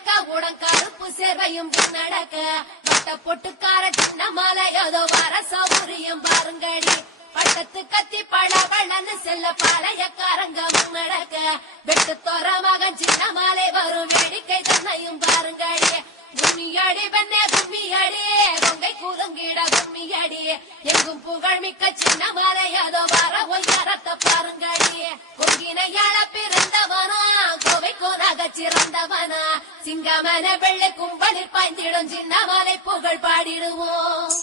நடக்க உடன் கருப்பு சேர்வையும் நடக்க வட்ட பொட்டுக்கார சின்ன மாலை ஏதோ வர சௌரியம் பாருங்கடி பட்டத்து கத்தி பழவழன்னு செல்ல பாளையக்காரங்க நடக்க வெட்டு தோற மகன் சின்ன மாலை வரும் வேடிக்கை தன்னையும் பாருங்கடி கும்மியடி பெண்ணே கும்மியடி கொங்கை கூறுங்கிட கும்மியடி எங்கும் புகழ் மிக்க சின்ன மாலை ஏதோ வர ஒய்யாரத்தை பாருங்கடி கொங்கினையாள பிறந்தவனா கோவை கோதாக சிறந்தவனா சிங்கமன வெள்ளை கும்பலில் பாய்ந்திடும் சின்ன மாலை புகழ் பாடிடுவோம்.